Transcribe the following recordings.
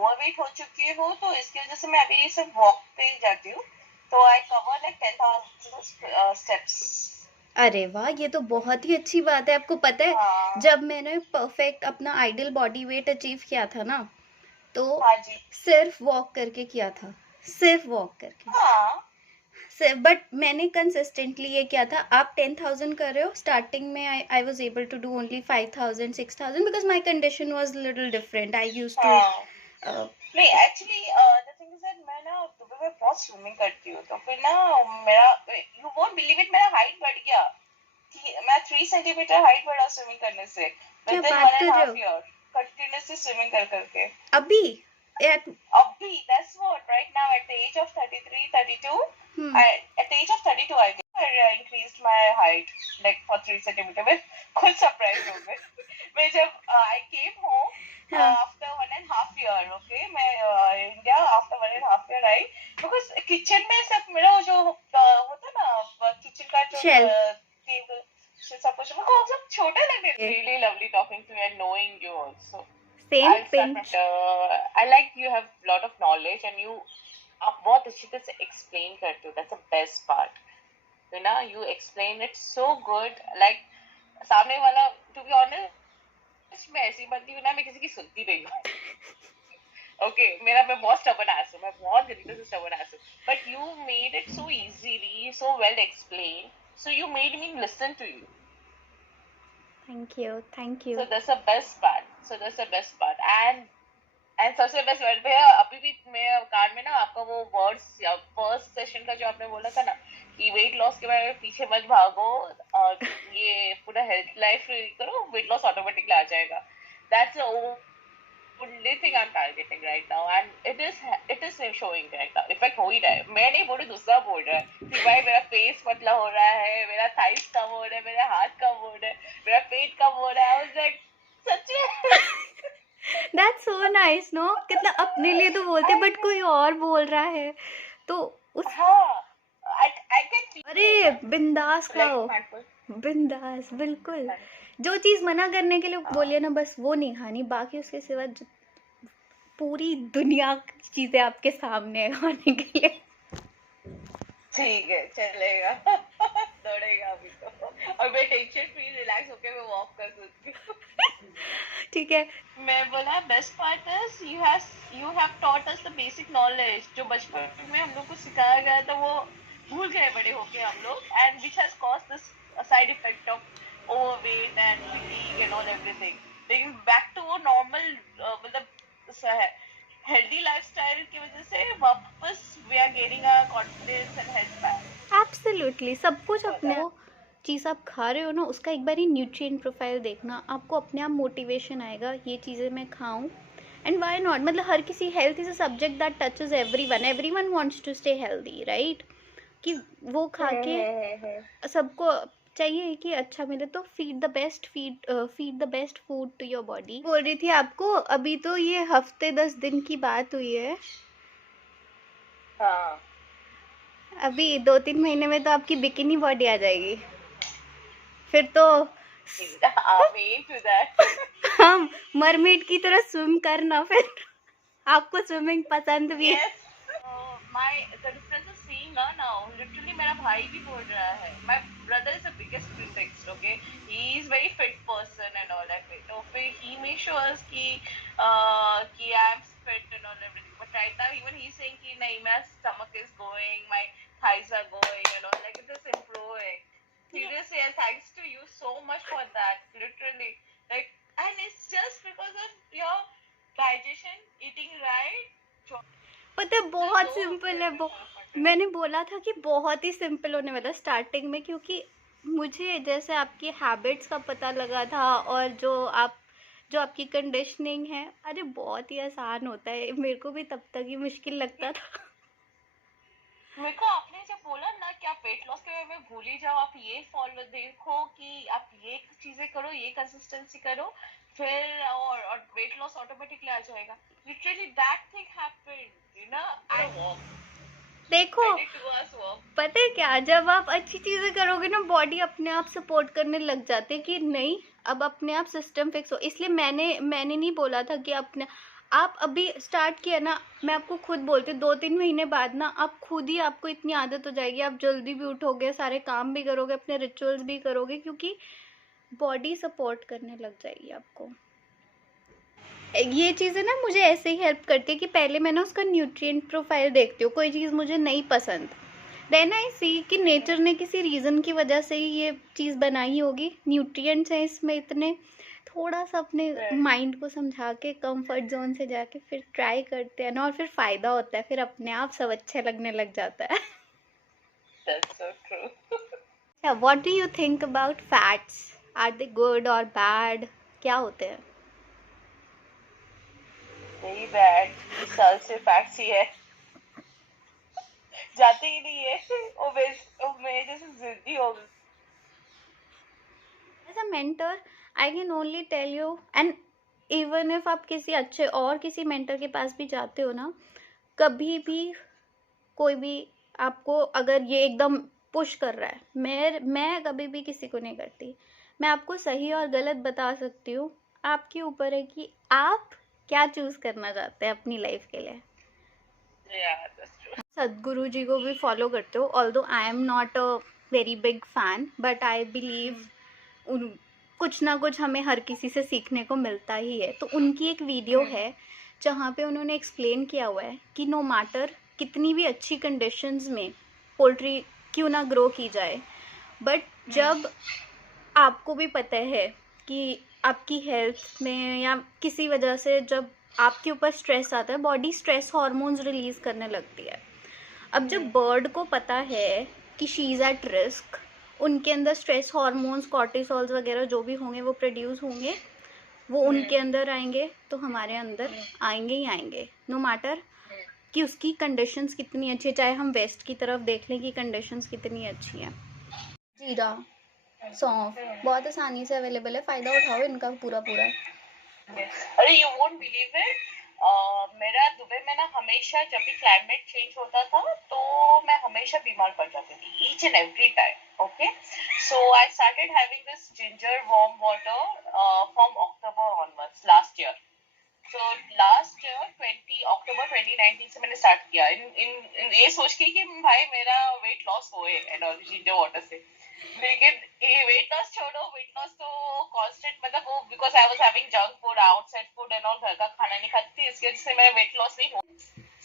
Overweight हो चुकी हूँ, तो इसकी वजह से मैं अभी सिर्फ वॉक पे ही जाती हूँ, तो आई कवर लाइक 10,000 स्टेप्स। अरे वाह, ये तो बहुत ही अच्छी बात है। आपको पता है, हाँ जब मैंने परफेक्ट अपना आइडियल बॉडी वेट अचीव किया था ना, तो हाँ जी सिर्फ वॉक करके किया था, सिर्फ वॉक करके। हाँ बट मैंने कंसिस्टेंटली ये किया था। आप 10,000 कर रहे हो, स्टार्टिंग में I was able to do only 5,000 6,000 because my condition was little different. I used to हाँ। नहीं actually the thing is that मैं ना दुबई में बहुत स्विमिंग करती हूँ, तो फिर ना मेरा, यू वोंट बिलीव इट, मेरा हाइट बढ़ गया। मैं 3 सेंटीमीटर हाइट बढ़ा स्विमिंग करने से, क्या विद इन बात वन एंड कर रहे हाफ हो? ईयर कंटिन्यूसली स्विमिंग कर करके। अभी eight Abhi, that's what, right now at the age of 33, 32, at the age of 32, I think I increased my height like for 3 centimeter. मैं खुद surprised हो गई। मैं जब I came home हाँ, after 1.5 year, okay, मैं India after 1.5 year I, because kitchen में सब मेरा वो जो होता ना kitchen का जो शेल्फ table सब कुछ मेरे को सब छोटा लगने। Really lovely talking to you and knowing you also. Same I'll start from pinch. I like you have lot of knowledge and you आप बहुत अच्छी तरह से explain करते हो, that's the best part, you know, you explain it so good, like सामने वाला, to be honest मैं ऐसी बनती हूँ ना, मैं किसी की सुनती नहीं हूँ। ओके मैं बहुत stubborn ass हूँ, मैं बहुत गरीबी से stubborn ass हूँ, but you made it so easily, so well explained, so you made me listen to you. Thank you, thank you. So that's the best part. So that's the best part. And सबसे best word भैया, अभी भी मैं card में ना आपका वो words या फर्स्ट सेशन का जो आपने बोला था ना कि वेट लॉस के बारे में पीछे मत भागो और ये पूरा हेल्थ लाइफ करो, वेट लॉस ऑटोमेटिकली आ जाएगा, that's the only thing I'm targeting right now, and it is showing right now, effect हो ही रहा है। मैं नहीं बोल रही, दूसरा बोल रहा है कि भाई मेरा फेस पतला हो रहा है, मेरा थाइस कम हो रहा है, मेरा हाथ कम हो रहा है, मेरा पेट कम हो रहा है। I was like, सच में। दैट्स सो नाइस नो, कितना अपने लिए तो बोलते बट कोई और बोल रहा है तो उस। हाँ, I can feel अरे it. बिंदास Like खाओ, mindful. बिंदास बिल्कुल। जो चीज मना करने के लिए बोलिए ना, बस वो नहीं खानी, बाकी उसके सिवा पूरी दुनिया की चीजें आपके सामने है खाने के लिए। ठीक है, चलेगा। दौड़ेगा अभी तो, और मैं टेंशन फ्री रिलैक्स होके मैं वॉक कर सकती हूँ। ठीक है। मैं बोला best part is you have taught us the basic knowledge, जो बचपन में हम लोग को सिखाया गया था वो भूल गए बड़े होके हम लोग, and which has caused this side effect of overweight and fatigue and all everything. लेकिन बैक टू वो नॉर्मल, मतलब हेल्दी लाइफस्टाइल की वजह से वापस we are gaining our confidence and health back. Absolutely, सब कुछ अपने वो चीज़ आप खा रहे हो ना, उसका एक बार ही न्यूट्रिएंट प्रोफाइल देखना, आपको अपने आप मोटिवेशन आएगा ये चीज़ें मैं खाऊं। एंड वाई नॉट, मतलब हर किसी, health is a subject that touches everyone wants to stay healthy right, कि वो खा के सबको चाहिए कि अच्छा मिले, तो feed the best food to your body. बोल रही थी आपको, अभी तो ये हफ्ते 10 दिन की बात हुई है, हाँ, अभी 2-3 महीने में तो आपकी बिकिनी बॉडी आ जाएगी, फिर तो आमीन टू दैट। हम मरमेड की तरह स्विम करना, फिर आपको स्विमिंग पसंद भी है। Yes. My the difference is seeing now. Literally, मेरा भाई भी बोल रहा है. My brother is the biggest critic. Okay, he is very fit person and all that. So he makes sure कि I am fit and all everything. But right now, even he's saying कि नहीं, my stomach is going, my thighs are going and all. Like it is improving. Seriously, and thanks to you so much for that. Literally, like, and it's just because of your digestion, eating right. पता है बहुत simple है वो, मैंने बोला था कि बहुत ही सिंपल होने वाला स्टार्टिंग में, क्योंकि मुझे जैसे आपकी हैबिट्स का पता लगा था, और जो आपकी कंडीशनिंग है, अरे बहुत ही आसान होता है, मेरे को भी तब तक ही मुश्किल लगता था। मेरे को आपने जब बोला ना कि आप वेट लॉस के बारे में भूल ही जाओ, आप ये फॉलो देखो कि आप ये चीजें करो, ये कंसिस्टेंसी करो, फिर और वेट लॉस ऑटोमेटिकली आ जाएगा। Literally that thing happened, you know, I walk, देखो आई डिड 2 hours वॉक। पता है क्या, जब आप अच्छी चीजें करोगे ना, बॉडी अपने आप सपोर्ट करने लग जाती है कि नहीं अब अपने आप सिस्टम फिक्स हो। इसलिए मैंने नहीं बोला था कि अपने आप अभी स्टार्ट किया ना, मैं आपको खुद बोलती हूँ 2-3 महीने बाद ना आप खुद ही, आपको इतनी आदत हो जाएगी, आप जल्दी भी उठोगे, सारे काम भी करोगे, अपने रिचुअल्स भी करोगे, क्योंकि बॉडी सपोर्ट करने लग जाएगी आपको। ये चीज़ें ना मुझे ऐसे ही हेल्प करती है कि पहले मैं ना उसका न्यूट्रिएंट प्रोफाइल देखती हूँ, कोई चीज़ मुझे नहीं पसंद, देन आई सी कि नेचर ने किसी रीज़न की वजह से ही ये चीज़ बनाई होगी, न्यूट्रिएंट्स हैं इसमें इतने, थोड़ा सा अपने माइंड को समझा के कंफर्ट जोन से जाके फिर ट्राई करते हैं ना, और फिर फ़ायदा होता है, फिर अपने आप सब अच्छा लगने लग जाता है। That's so true. अच्छा, what do you think about fats, are they good और बैड, क्या होते हैं? Very bad. 20 साल से फैक्ट्स ही है, जाते ही नहीं है। वो मैं जैसे जिद्दी हो गई। As a mentor, I can only tell you, and even if आप किसी अच्छे और किसी मेंटर के पास भी जाते हो ना, कभी भी कोई भी आपको अगर ये एकदम पुश कर रहा है, मैं कभी भी किसी को नहीं करती, मैं आपको सही और गलत बता सकती हूँ, आपके ऊपर है कि आप क्या चूज करना चाहते हैं अपनी लाइफ के लिए। Yeah, that's true. सदगुरु जी को भी फॉलो करते हो, although I am not a very big fan, but I believe कुछ ना कुछ हमें हर किसी से सीखने को मिलता ही है। तो उनकी एक वीडियो है जहाँ पे उन्होंने एक्सप्लेन किया हुआ है कि नो मैटर कितनी भी अच्छी कंडीशंस में पोल्ट्री क्यों ना ग्रो की जाए, बट जब आपको भी पता है कि आपकी हेल्थ में या किसी वजह से जब आपके ऊपर स्ट्रेस आता है, बॉडी स्ट्रेस हार्मोन्स रिलीज करने लगती है। अब जब बर्ड को पता है कि शी इज़ एट रिस्क, उनके अंदर स्ट्रेस हार्मोन्स, कॉर्टिसोल्स वगैरह जो भी होंगे वो प्रोड्यूस होंगे, वो उनके अंदर आएंगे तो हमारे अंदर आएंगे ही आएंगे, नो मैटर कि उसकी कंडीशंस कितनी अच्छी है। चाहे हम वेस्ट की तरफ देख लें कि कंडीशंस कितनी अच्छी हैं। जीरा, सौंफ बहुत आसानी से अवेलेबल है, फ़ायदा उठाओ इनका पूरा पूरा। अरे यू वोंट बिलीव इट, मेरा दुबई में ना हमेशा जब भी क्लाइमेट चेंज होता था तो मैं हमेशा बीमार पड़ जाती थी, each and every time. Okay, so I started having this ginger warm water from October onwards last year. So last year 20 अक्टूबर 2019 से मैंने स्टार्ट किया इन ये सोच के कि भाई मेरा वेट लॉस होए एंड ऑल जिंजर वाटर से। लेकिन ये वेट लॉस छोड़ो, वेट लॉस तो कांस्टेंट, मतलब वो because I was having junk food, outside food and all, घर का खाना नहीं खाती थी, इसकी वजह से मेरा वेट लॉस नहीं हुआ।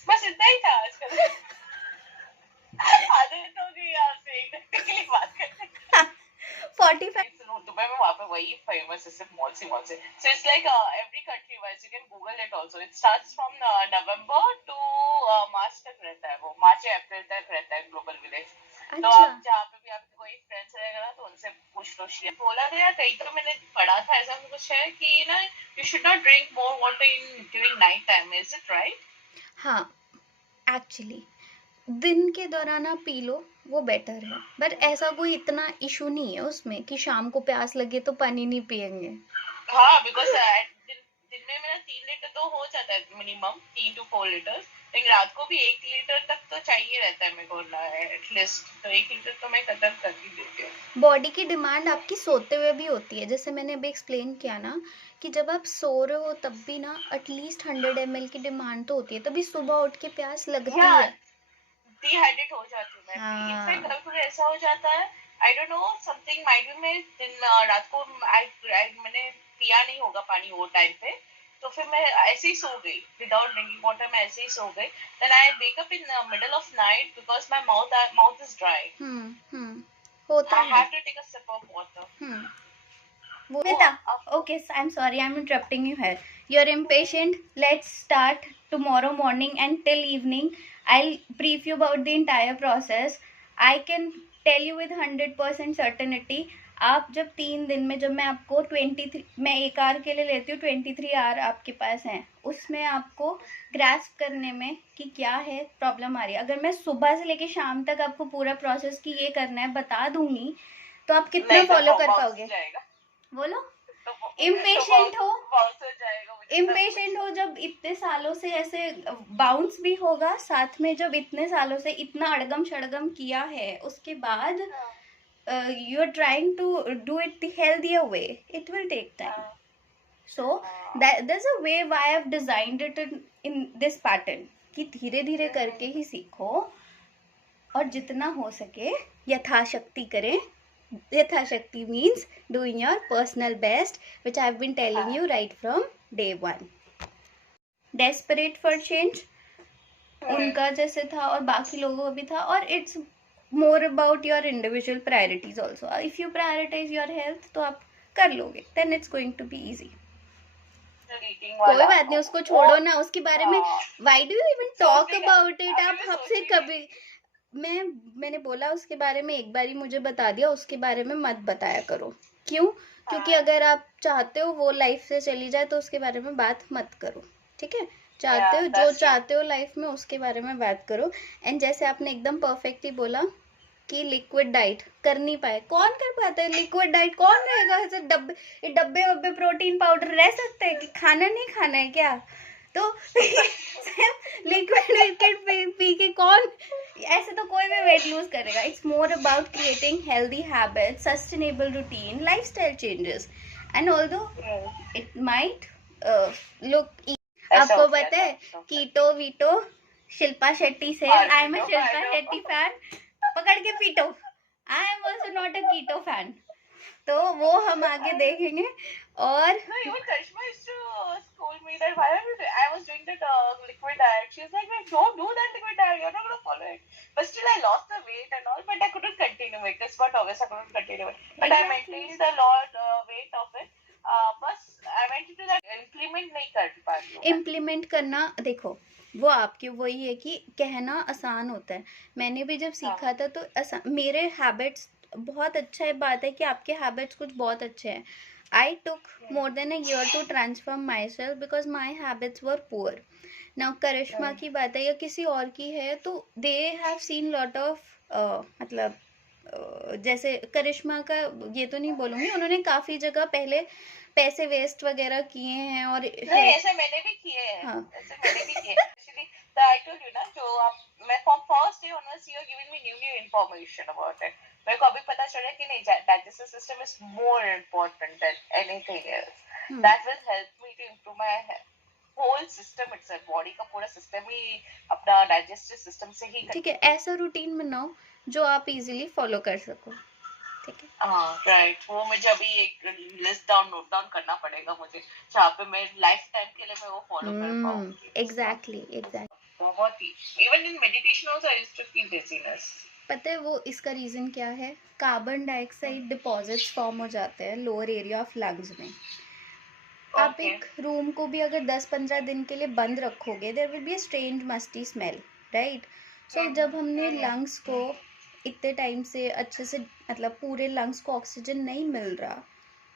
बस इतना ही था आजकल। आदत हो गई आपसे एकदम बात करने का। 45 दुबई में वहाँ पे वही फेमस है, सिर्फ मॉल से। So it's like every country wise, you can Google it also. It starts from November to March तक रहता है, वो मार्च या अप्रैल तक रहता है ग्लोबल विलेज। तो आप जहाँ पे भी आपके कोई फ्रेंड्स रहेगा ना तो उनसे पूछ लो। बोला गया कहीं तो मैंने पढ़ा था ऐसा कुछ है कि ना you should not drink more water in during night time, is it right? हाँ, एक्चुअली दिन के दौरान आप पी लो वो बेटर है, बट ऐसा कोई इतना इशू नहीं है उसमें कि शाम को प्यास लगे तो पानी नहीं पियेंगे। हाँ, बिकॉज दिन में मेरा 3 लीटर तो हो जाता है मिनिमम, 3 to 4 लीटर, लेकिन रात को भी 1 लीटर तक तो चाहिए रहता है मेरे को एटलीस्ट, तो 1 लीटर तो मैं खत्म कर ही देती हूँ। बॉडी की डिमांड आपकी सोते हुए भी होती है, जैसे मैंने अभी एक्सप्लेन किया ना कि जब आप सो रहे हो तब भी ना एटलीस्ट 100 ml की डिमांड तो होती है, तभी सुबह उठ के प्यास लगती है। डिहाइड्रेट हो जाती हूँ मैं। इनफैक्ट कभी कभी ऐसा हो जाता है, I don't know, something might be, मैं रात को मैंने पिया नहीं होगा पानी वो टाइम पे, तो फिर मैं ऐसे ही सो गई विदाउट ड्रिंकिंग वाटर, मैं ऐसे ही सो गई। Then I wake up in middle of night because my mouth is dry, होता आई है। Have to take a sip of water. Vita, okay, so I'm sorry, I'm interrupting you here. You're impatient. Let's start tomorrow morning and till evening. I'll brief you about the entire process. I can tell you with 100% certainty. आप जब 3 दिन में, जब मैं आपको 23, मैं एक our के लिए लेती हूँ, 23 आवर आपके पास हैं, उसमें आपको ग्रास्प करने में कि क्या है प्रॉब्लम आ रही है। अगर मैं सुबह से लेके शाम तक आपको पूरा प्रोसेस कि ये करना है बता दूंगी तो आप कितना फॉलो कर पाओगे? बोलो। इम्पेशेंट हो जब इतने सालों से ऐसे बाउंस भी होगा, साथ में जब इतने सालों से इतना अड़गम शड़गम किया है उसके बाद you are trying to do it the healthier way, it will take time. So there's a way why I've designed it in this pattern कि धीरे धीरे करके ही सीखो और जितना हो सके यथाशक्ति करें. यथाशक्ति means doing your personal best, which I've been telling you right from day one. Desperate for change उनका जैसे था और बाकी लोगों का भी था, और it's more about your individual priorities also. If you prioritize your health तो आप कर लोगे, then it's going to be easy. कोई बात नहीं, उसको छोड़ो ना, उसके बारे में why do you even talk about it? आप हमसे कभी मैंने बोला उसके बारे में एक बार ही मुझे बता दिया, उसके बारे में मत बताया करो. क्यों? क्योंकि अगर आप चाहते हो वो लाइफ से चली जाए तो उसके बारे में बात मत करो. ठीक है? चाहते हो जो चाहते हो लाइफ में उसके बारे में बात करो. एंड जैसे आपने एकदम परफेक्टली बोला कि लिक्विड डाइट कर नहीं पाए, कौन कर पाता है लिक्विड डाइट? कौन रहेगा ऐसे डब्बे वब्बे प्रोटीन पाउडर रह सकते हैं कि खाना नहीं खाना है क्या? तो लिक्विड पी के कौन, ऐसे तो कोई भी वेट लूज करेगा. It's more about creating healthy habits, sustainable routine, lifestyle changes. And although it might look, आपको पता है कीटो वीटो शिल्पा शेट्टी से, I am a Shilpa Shetty fan, पकड़ के पीटो. I am also not a keto fan. तो वो हम आगे देखेंगे. और No, even Karishma used to scold me that why I was doing that liquid diet. She was like, don't do that liquid diet. You're not going to follow it. But still, I lost the weight and all, but I couldn't continue it. That's what obvious I couldn't continue it. But I maintained the weight of it. बस I went into that implement नहीं कर पा रही हूँ. Implement करना देखो वो आपके वही है कि कहना आसान होता है. मैंने भी जब सीखा था तो मेरे हैबिट्स बहुत अच्छा है. बात है कि आपके हैबिट्स कुछ बहुत अच्छे हैं. I took more than a year to transform myself because my habits were poor. Now करिश्मा की बात है या किसी और की है तो they have seen lot of मतलब जैसे करिश्मा का ये तो नहीं बोलूँगी, उन्होंने काफ़ी जगह पहले पैसे वेस्ट वगैरह किए हैं. और नहीं ऐसे मैंने भी किए हैं. हाँ. ऐसे मैंने भी किए. Actually, I told you ना, जो आप मैं from first day onwards you are giving me new information about it. मेरे को अभी पता चला कि नहीं, digestive system is more important than anything else. That will help me to improve my whole system itself. Body का पूरा system ही अपना डाइजेस्टिव सिस्टम से ही. ठीक है, ऐसा रूटीन बनाओ जो आप इजीली फॉलो कर सको. ठीक है? हाँ राइट. वो मुझे अभी एक लिस्ट नोट डाउन करना पड़ेगा मुझे, जहाँ पे मैं लाइफ टाइम के लिए मैं वो फॉलो कर पाऊंगी. एग्जैक्टली. बहुत ही. Even in meditation also I used to feel dizziness. पता है वो इसका रीजन क्या है? कार्बन डाइऑक्साइड डिपॉजिट्स फॉर्म हो जाते हैं लोअर एरिया ऑफ लंग्स में. आप एक रूम को भी अगर 10-15 दिन के लिए बंद रखोगे there will be a strange musty smell, right? So जब हमने लंग्स को इतने टाइम से अच्छे से मतलब पूरे लंग्स को ऑक्सीजन नहीं मिल रहा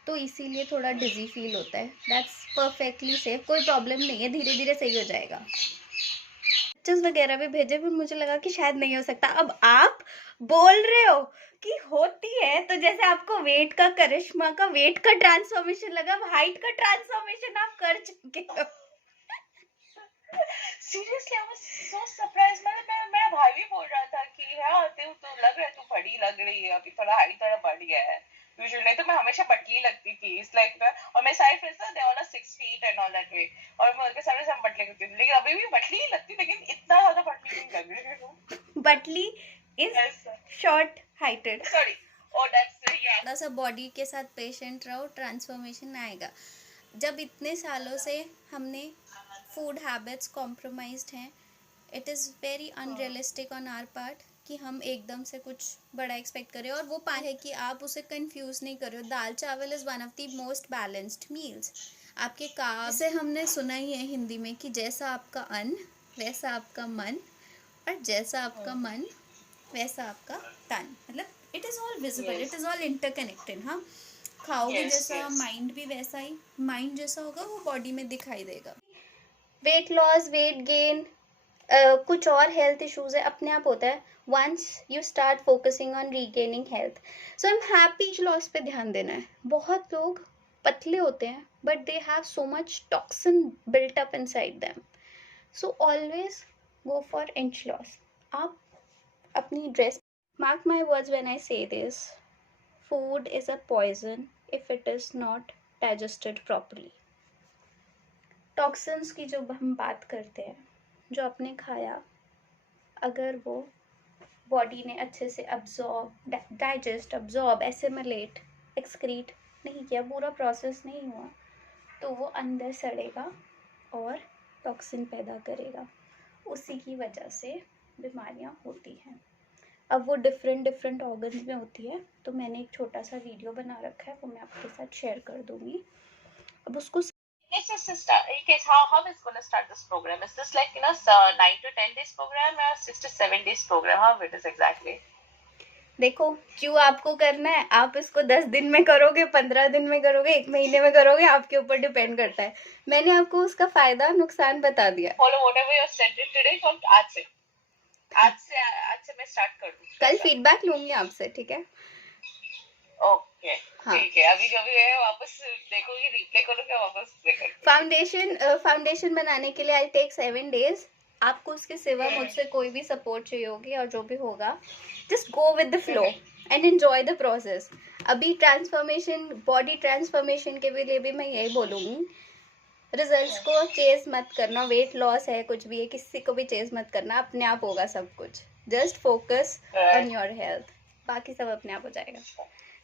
तो इसीलिए थोड़ा डिजी फील होता है. दैट्स परफेक्टली सेफ, कोई प्रॉब्लम नहीं है, धीरे धीरे सही हो जाएगा. पिक्चर्स वगैरह भी भेजे भी मुझे लगा कि शायद नहीं हो सकता. अब आप बोल रहे हो कि होती है तो जैसे आपको वेट का करिश्मा का वेट का ट्रांसफॉर्मेशन लगा, अब हाइट का ट्रांसफॉर्मेशन आप कर चुके हो. Seriously I was so surprised. मेरा भाई भी बोल रहा था कि हाँ तू लग रहा है, तू बड़ी लग रही है, अभी थोड़ा हाइट थोड़ा बढ़ गया है. यूजुअली तो मैं हमेशा पतली लगती थी. इट्स लाइक और मैं साइड फ्रेंड्स ना they all 6 feet and all that way, और मैं उनके सामने सब पतली लगती थी. लेकिन अभी भी पतली ही लगती, लेकिन इतना ज्यादा पतली नहीं लग रही हूँ. पतली is short heighted. Sorry. O that's या. थोड़ा सा बॉडी के साथ पेशेंट रहो, ट्रांसफॉर्मेशन आएगा. जब इतने सालों से हमने फूड हैबिट्स कॉम्प्रोमाइज्ड हैं, it is very unrealistic on our part कि हम एकदम से कुछ बड़ा एक्सपेक्ट करें. और वो पार्ट है कि आप उसे कंफ्यूज नहीं करो. दाल चावल is one of the most balanced meals. आपके कार्ब से हमने सुना ही है हिंदी में कि जैसा आपका अन्न वैसा आपका मन, और जैसा आपका मन वैसा आपका तन. मतलब it is all visible, it is all interconnected. हाँ, खाओगे जैसा माइंड भी वैसा ही, माइंड जैसा होगा वो बॉडी में दिखाई देगा. वेट लॉस, वेट गेन, कुछ और हेल्थ इश्यूज है अपने आप होता है once you start focusing on regaining health. So I am happy. Loss पे ध्यान देना है. बहुत लोग पतले होते हैं but they have so much toxin built up inside them. So always go for inch loss. आप अपनी dress, mark my words when I say this, food is a poison if it is not digested properly. Toxins की जो हम बात करते हैं, जो आपने खाया, अगर वो बॉडी ने अच्छे से absorb, digest, absorb, assimilate, excrete नहीं किया, पूरा प्रोसेस नहीं हुआ, तो वो अंदर सड़ेगा और टॉक्सिन पैदा करेगा। उसी की वजह से बीमारियां होती हैं। अब वो डिफरेंट डिफरेंट ऑर्गन्स में होती है, तो मैंने एक छोटा सा वीडियो बना रखा है, वो मैं आपके साथ शेयर कर दूंगी। अब उसको how is going to start this program? Is this like 9 to 10 days program or 6 to 7 days program? How it is exactly? देखो, क्यों आपको करना है, आप इसको 10 दिन में करोगे, 15 दिन में करोगे, 1 महीने में करोगे, आपके ऊपर डिपेंड करता है। मैंने आपको उसका फायदा नुकसान बता दिया। Follow whatever you said today from आज से मैं स्टार्ट कर दूँ। कल फीडबैक लूंगी आपसे, ठीक है? ओके, हाँ। ठीक है। अभी जो भी है वापस देखोगी, रिप्ले करोगे, वापस देखोगे। फाउंडेशन बनाने के लिए आई टेक 7 days। आपको उसके सिवा मुझसे कोई भी सपोर्ट चाहिए होगी और जो भी होगा, just go with the flow and enjoy the process. अभी ट्रांसफॉर्मेशन, बॉडी ट्रांसफॉर्मेशन के लिए भी मैं यही बोलूँगी, रिजल्ट्स को चेज मत करना। वेट लॉस है, कुछ भी है, किसी को भी चेज मत करना, अपने आप होगा सब कुछ। Just focus on your health, बाकी सब अपने आप हो जाएगा,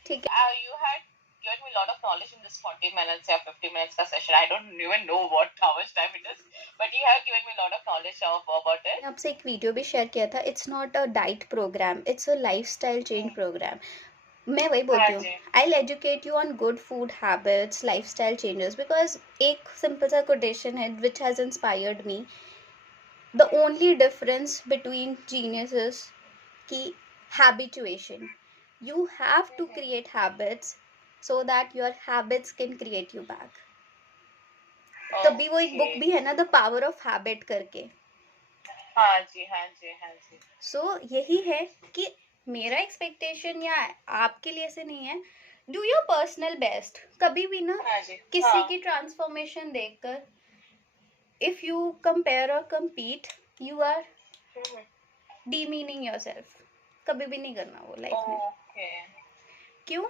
ठीक है? You had given me a lot of knowledge in this 40 minutes or 50 minutes का session. I don't even know how much time it is, but you have given me a lot of knowledge about it. आपसे एक video भी share किया था, it's not a diet programme, it's a lifestyle change programme. मैं वही बोलती हूँ, I will educate you on good food habits, lifestyle changes, because एक सिंपल सा कोटेशन है which has inspired me, the only difference between geniuses की habituation. You have to create habits so that your habits can create you back. तभी वो एक book भी है ना, द पावर ऑफ हैबिट करके। हाँ जी, हाँ जी, हाँ जी। सो यही है कि मेरा एक्सपेक्टेशन या आपके लिए से नहीं है, डू योर पर्सनल बेस्ट। कभी भी ना किसी की ट्रांसफॉर्मेशन देखकर इफ यू कंपेयर और compete, you are demeaning yourself. कभी भी नहीं करना वो लाइफ में। क्यों?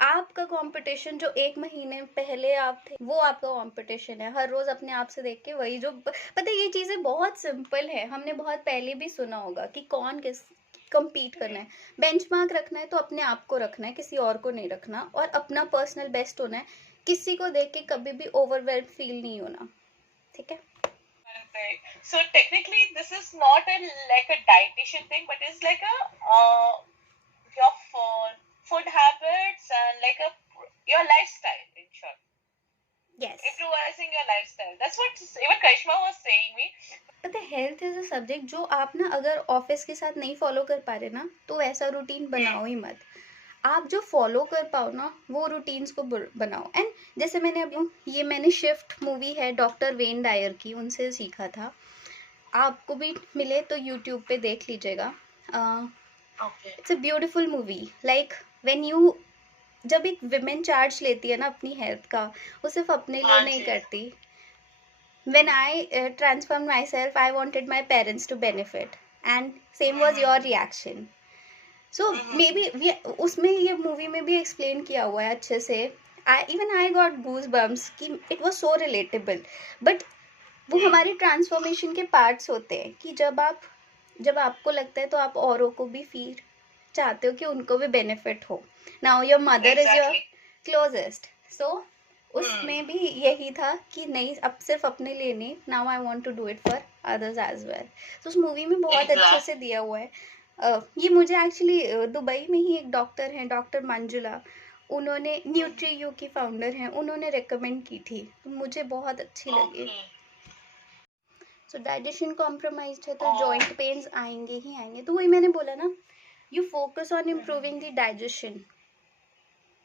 आपका कंपटीशन जो 1 महीने पहले आप थे, वो आपका कंपटीशन है। हर रोज अपने आप से देख के वही जो पता है, ये चीजें बहुत सिंपल है, हमने बहुत पहले भी सुना होगा कि कौन किस compete करना है, बेंचमार्क रखना है तो अपने आप को रखना है, किसी और को नहीं रखना, और अपना पर्सनल बेस्ट होना है। किसी को देख के कभी भी ओवरवेल्म फील नहीं होना, ठीक है? So technically this is not like a dietitian thing, but it's like a your food habits and like your lifestyle, in short. Yes. Improvising your lifestyle. That's what even Karishma was saying me. पता है, health is a subject जो आप ना अगर office के साथ नहीं follow कर पा रहे ना, तो ऐसा रूटीन बनाओ ही मत। आप जो फॉलो कर पाओ ना, वो रूटीन्स को बनाओ। एंड जैसे मैंने शिफ्ट मूवी है डॉक्टर वेन डायर की, उनसे सीखा था। आपको भी मिले तो यूट्यूब पे देख लीजिएगा। It's a beautiful movie. Like when you, जब एक विमेन चार्ज लेती है ना अपनी हेल्थ का, वो सिर्फ अपने लिए नहीं करती। When I transformed myself, I wanted my parents to benefit, and same was your reaction. So maybe उसमें ये मूवी में भी एक्सप्लेन किया हुआ है अच्छे से। I got goosebumps कि it was so relatable. But वो हमारे ट्रांसफॉर्मेशन के पार्ट्स होते हैं कि जब आपको लगता है तो आप औरों को भी फील चाहते हो कि उनको भी बेनिफिट हो। Now your mother is your closest, so उसमें भी यही था कि नहीं, अब सिर्फ अपने लिए नहीं, now I want to do it for others as well. तो उस मूवी में बहुत अच्छे से दिया हुआ है। ये मुझे एक्चुअली दुबई में ही एक डॉक्टर हैं, डॉक्टर मंजुला, उन्होंने न्यूट्रीयू की फाउंडर हैं, उन्होंने रेकमेंड की थी, तो मुझे बहुत अच्छी लगी। सो डाइजेशन कॉम्प्रोमाइज्ड है तो जॉइंट पेन्स आएंगे ही आएंगे। तो वही मैंने बोला ना, you focus on improving the digestion,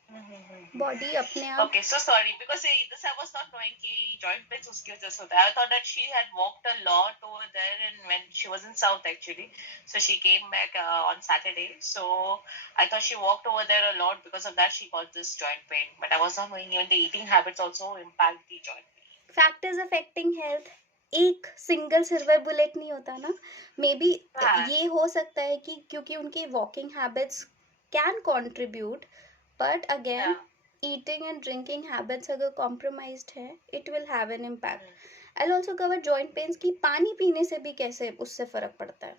body अपने आप। Okay, so sorry because this I was not knowing कि joint pains उसकी वजह से होता है. I thought that she had walked a lot over there and when she was in South actually, so she came back on Saturday. So I thought she walked over there a lot, because of that she got this joint pain. But I was not knowing even the eating habits also impact the joint pain. Factors affecting health, एक single silver bullet नहीं होता ना। May be ये हो सकता है कि क्योंकि उनकी walking habits can contribute, but again eating and drinking habits अगर कॉम्प्रोमाइज्ड है, it will have an impact. I also cover joint pains की पानी पीने से भी कैसे उससे फर्क पड़ता है।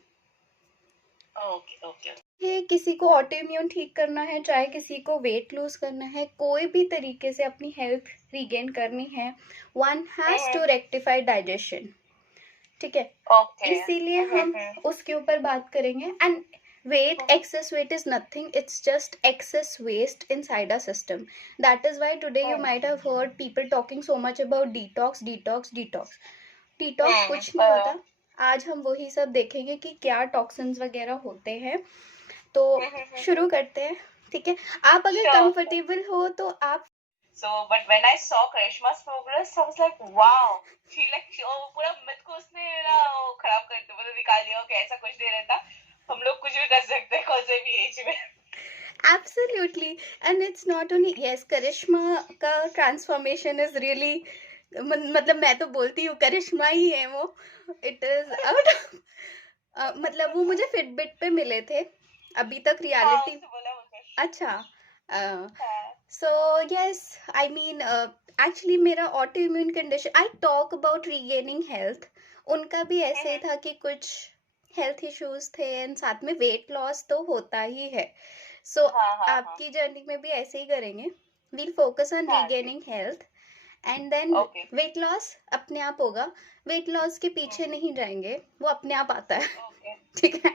Okay okay. है किसी को ऑटोइम्यून ठीक करना है, चाहे किसी को वेट लूज करना है, कोई भी तरीके से अपनी हेल्थ रिगेन करनी है, one has to rectify digestion. ठीक है, ओके। इसीलिए हम उसके ऊपर बात करेंगे। And weight, excess weight is nothing, it's just excess waste inside our system. That is why today you might have heard people talking so much about detox detox detox detox कुछ नहीं होता। आज हम वही सब देखेंगे कि क्या टॉक्सिन्स वगैरह होते हैं। तो शुरू करते हैं, ठीक है। आप अगर कंफर्टेबल हो तो आप So, but when I saw Karishma's progress, I was like, wow. She like, पूरा myth को उसने ना खराब कर दिया, मतलब निकाल दिया कि ऐसा कुछ नहीं रहता, हम लोग कुछ भी कर सकते हैं कौन से भी एज में। Absolutely, and it's not only, yes, करिश्मा का ट्रांसफॉर्मेशन इज रियली, मतलब मैं तो बोलती हूँ करिश्मा ही है वो। इट इज आउट मतलब वो मुझे फिटबिट पे मिले थे, अभी तक रियलिटी। अच्छा, so yes, I mean actually मेरा auto immune condition, I talk about regaining health, उनका भी ऐसे ही था कि कुछ हेल्थ इश्यूज थे एंड साथ में वेट लॉस तो होता ही है। सो आपकी जर्नी में भी ऐसे ही करेंगे, we'll focus on regaining health and then weight loss अपने आप होगा। वेट लॉस के पीछे नहीं जाएंगे, वो अपने आप आता है। ठीक है,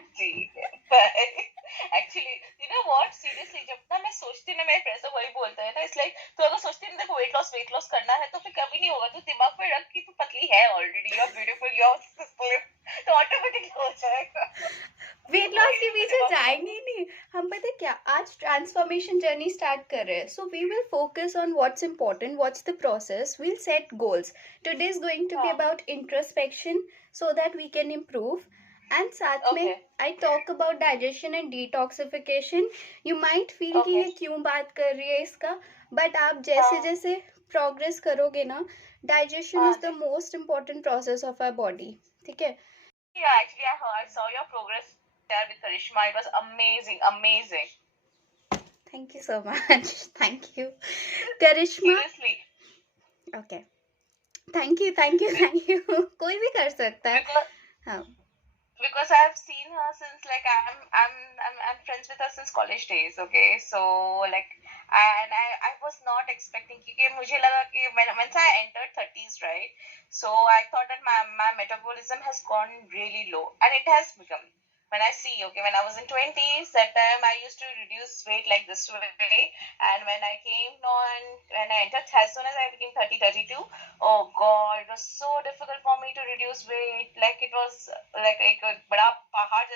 actually you know what, seriously जब ना मैं सोचती ना, मेरे फ्रेंड्स तो वही बोलते हैं ना, इट्स लाइक तो अगर सोचती ना देखो वेट लॉस करना है तो फिर कभी नहीं होगा, तो दिमाग में रख कि तू पतली है already, you are beautiful, you are successful, तो ऑटोमेटिकली हो जाएगा। वेट लॉस के पीछे जाएंगे ही नहीं हम। पता है क्या, आज ट्रांसफॉर्मेशन जर्नी स्टार्ट कर रहे हैं, so we will focus on what's important, what's the process, we'll set goals. Today is going to be about introspection so that we can improve. And साथ में I talk about digestion and detoxification. You might feel कि ये क्यों बात कर रही है इसका, बट आप जैसे जैसे प्रोग्रेस करोगे ना, digestion is the most important process of our body. ठीक है। Yeah, actually I saw your progress there with Karishma. It was amazing, amazing. Thank you so much. Thank you, Karishma. Seriously. Okay. Thank you, thank you, thank you. कोई भी कर सकता है। हाँ. Because I have seen her since like I'm friends with her since college days. Okay, so like and I was not expecting क्योंकि मुझे लगा कि once I entered 30s, right? So I thought that my metabolism has gone really low, and it has become. When I see, okay, when I was in 20s, that time I used to reduce weight like this way, and when I came on, when I entered, as soon as I became 30, 32, oh god, it was so difficult for me to reduce weight, like it was like a bada pahad